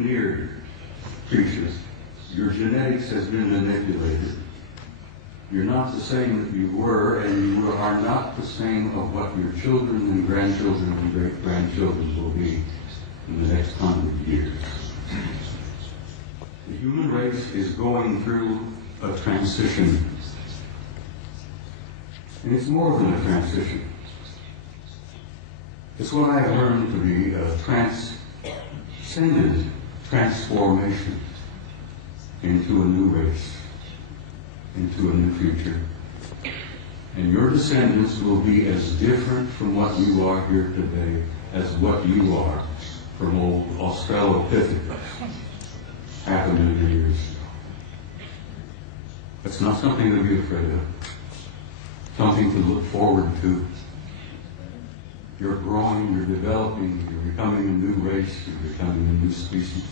engineered creatures. Your genetics has been manipulated. You're not the same that you were, and you are not the same of what your children and grandchildren and great-grandchildren will be in the next 100 years. The human race is going through a transition. And it's more than a transition. It's what I learned to be a transcendent transformation into a new race, into a new future. And your descendants will be as different from what you are here today as what you are from old Australopithecus 500,000 years ago. It's not something to be afraid of, something to look forward to. You're growing, you're developing, you're becoming a new race, you're becoming a new species.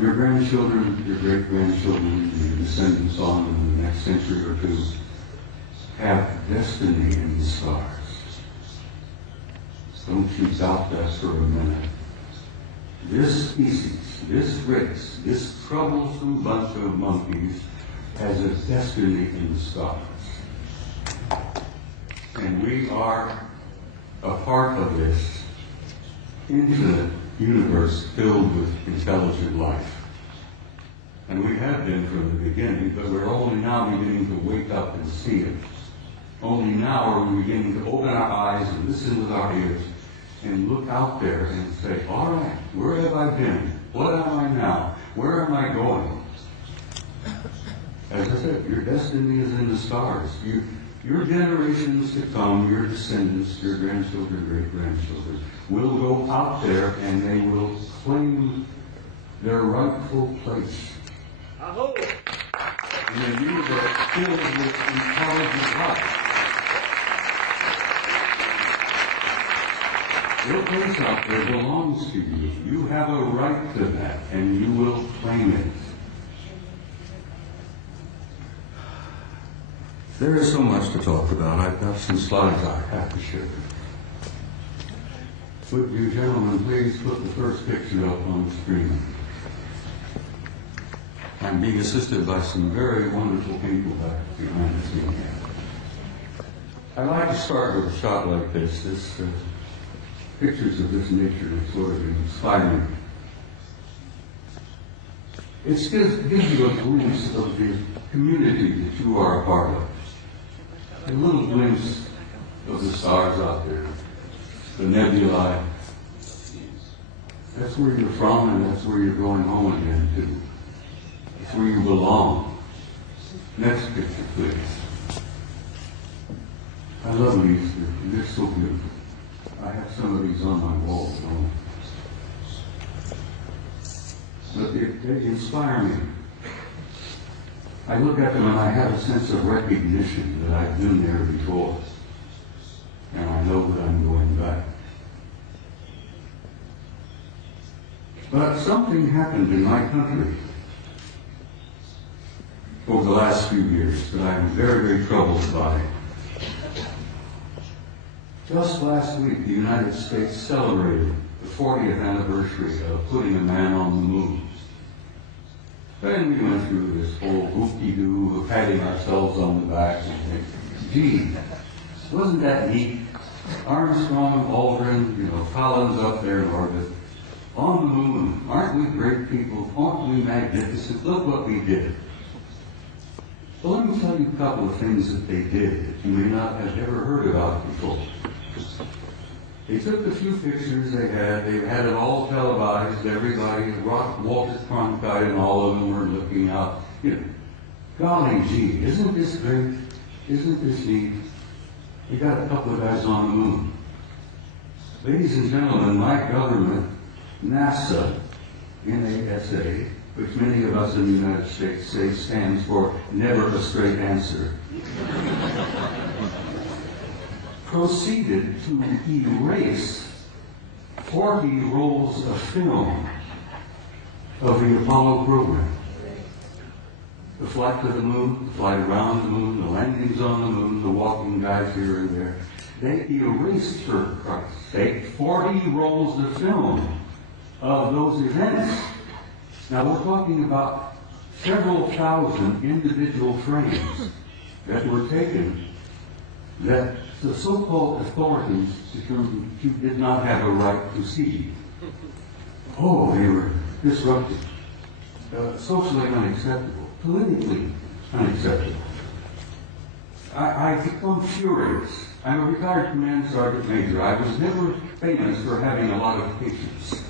Your grandchildren, your great-grandchildren, your descendants on in the next century or two have destiny in the stars. Don't you doubt that for a minute. This species, this race, this troublesome bunch of monkeys has a destiny in the stars. And we are a part of this infinite universe filled with intelligent life. And we have been from the beginning, but we're only now beginning to wake up and see it. Only now are we beginning to open our eyes and listen with our ears and look out there and say, all right, where have I been? What am I now? Where am I going? As I said, your destiny is in the stars. Your generations to come, your descendants, your grandchildren, great-grandchildren, will go out there and they will claim their rightful place in a universe filled with intelligent life. Your place out there belongs to you. You have a right to that, and you will claim it. There is so much to talk about. I've got some slides I have to share. Would you gentlemen please put the first picture up on the screen? I'm being assisted by some very wonderful people back behind the scene. I'd like to start with a shot like this. Pictures of this nature is sort of inspiring. It gives you a glimpse of the community that you are a part of. A little glimpse of the stars out there, the nebulae. That's where you're from, and that's where you're going home again to. It's where you belong. Next picture, please. I love these. They're so beautiful. I have some of these on my wall at home. But they inspire me. I look at them and I have a sense of recognition that I've been there before. And I know that I'm going back. But something happened in my country over the last few years that I'm very, very troubled by. Just last week, the United States celebrated the 40th anniversary of putting a man on the moon. And we went through this whole whoop-de-doo of patting ourselves on the back and thinking, gee, wasn't that neat? Armstrong, Aldrin, Collins up there in orbit. On the moon, aren't we great people? Aren't we magnificent? Look what we did. Well, let me tell you a couple of things that they did that you may not have ever heard about before. They took the few pictures they had it all televised, everybody, Walter Cronkite and all of them were looking out. Golly gee, isn't this great? Isn't this neat? You got a couple of guys on the moon. Ladies and gentlemen, my government, NASA, NASA, which many of us in the United States say stands for never a straight answer, proceeded to erase 40 rolls of film of the Apollo program. The flight to the moon, the flight around the moon, the landings on the moon, the walking guys here and there. They erased, for Christ's sake, 40 rolls of film of those events. Now we're talking about several thousand individual frames that were taken that the so-called authorities determined you did not have a right to see. Oh, they were disruptive, socially unacceptable, politically unacceptable. I become furious. I'm a retired command sergeant major. I was never famous for having a lot of patience.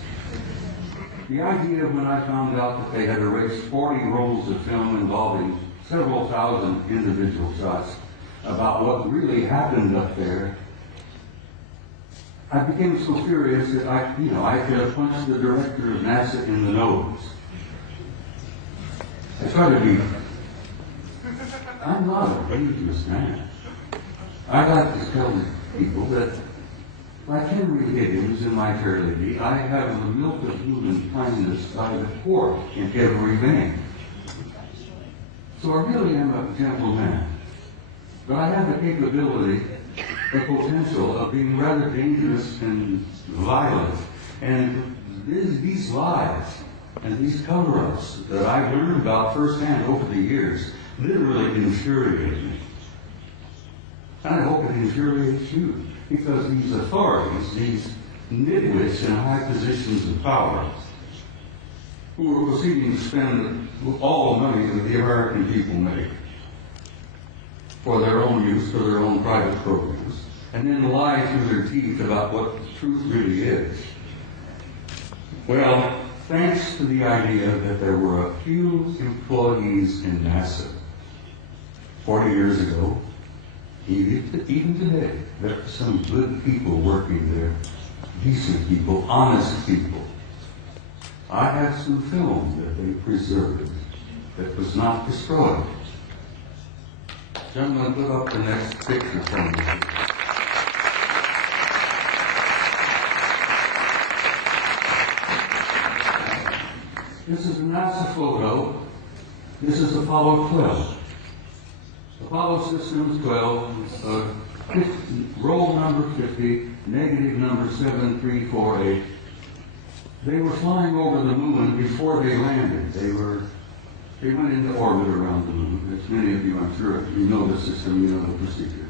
The idea when I found out that they had erased 40 rolls of film involving several thousand individual shots about what really happened up there, I became so furious that I could have punched the director of NASA in the nose. I try to be, I'm not a dangerous man. I like to tell people that, like Henry Higgins in My Fair Lady, I have the milk of human kindness by the quart in every vein. So I really am a gentle man. But I have the capability, the potential of being rather dangerous and violent. And these lies and these cover-ups that I've learned about firsthand over the years literally infuriate me. And I hope it infuriates you, because these authorities, these nitwits in high positions of power, who are proceeding to spend all the money that the American people make for their own use, for their own private programs, and then lie through their teeth about what the truth really is. Well, thanks to the idea that there were a few employees in NASA 40 years ago, even today, there are some good people working there, decent people, honest people. I have some film that they preserved that was not destroyed. Gentlemen, put up the next picture for me. This is a NASA photo. This is Apollo 12. Apollo Systems 12, roll number 50, negative number 7348. They were flying over the moon before they landed. They went into orbit around the moon. As many of you, I'm sure, you know the system, you know the procedure.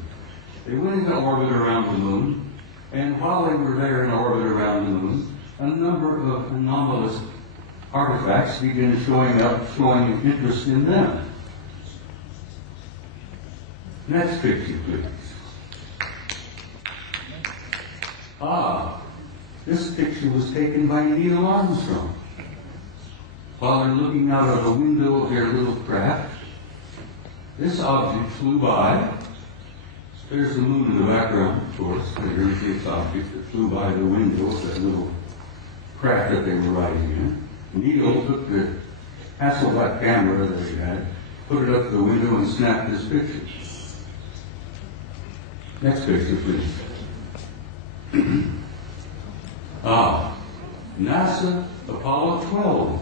They went into orbit around the moon, and while they were there in orbit around the moon, a number of anomalous artifacts began showing up, showing interest in them. Next picture, please. This picture was taken by Neil Armstrong while they're looking out of the window of their little craft. This object flew by. There's the moon in the background, of course. There's this object that flew by the window of that little craft that they were riding in. Neil took the Hasselblad camera that he had, put it up to the window, and snapped this picture. Next picture, please. NASA Apollo 12.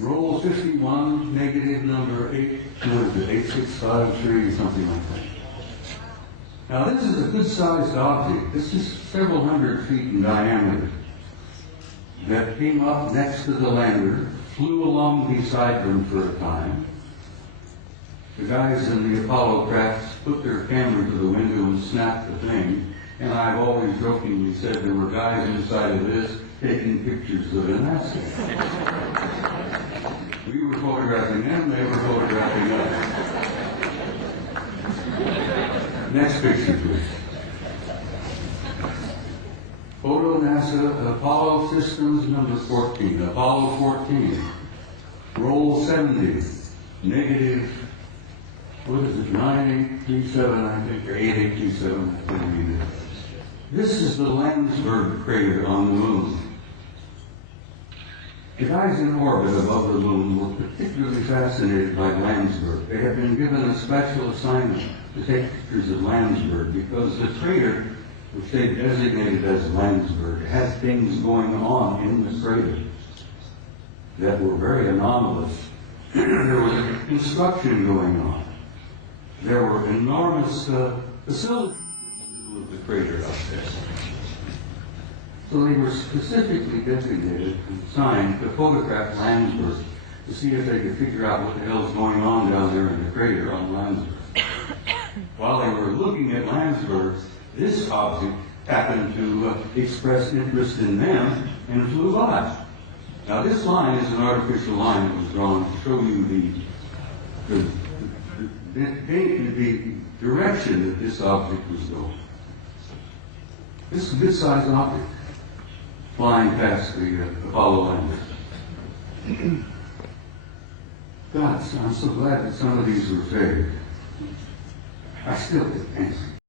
Roll 51, negative number 8653, something like that. Now this is a good-sized object. It's just several hundred feet in diameter that came up next to the lander, flew along beside them for a time. The guys in the Apollo crafts put their camera to the window and snapped the thing, and I've always jokingly said there were guys inside of this taking pictures of the NASA. We were photographing them, they were photographing us. Next picture, please. Photo NASA Apollo Systems number 14, Apollo 14. Roll 70, negative, what is it, 9837, I think, or 8827, I can't read it. This is the Landsberg crater on the moon. The guys in orbit above the moon were particularly fascinated by Landsberg. They had been given a special assignment to take pictures of Landsberg because the crater, which they designated as Landsberg, had things going on in the crater that were very anomalous. There was construction going on. There were enormous facilities in the middle the crater up there. So they were specifically designated and assigned to photograph Landsberg to see if they could figure out what the hell's going on down there in the crater on Landsberg. While they were looking at Landsberg, this object happened to express interest in them and flew by. Now this line is an artificial line that was drawn to show you the direction that this object was going. This is a good-sized object flying past the Apollo lander. God, I'm so glad that some of these were fake. I still get angry.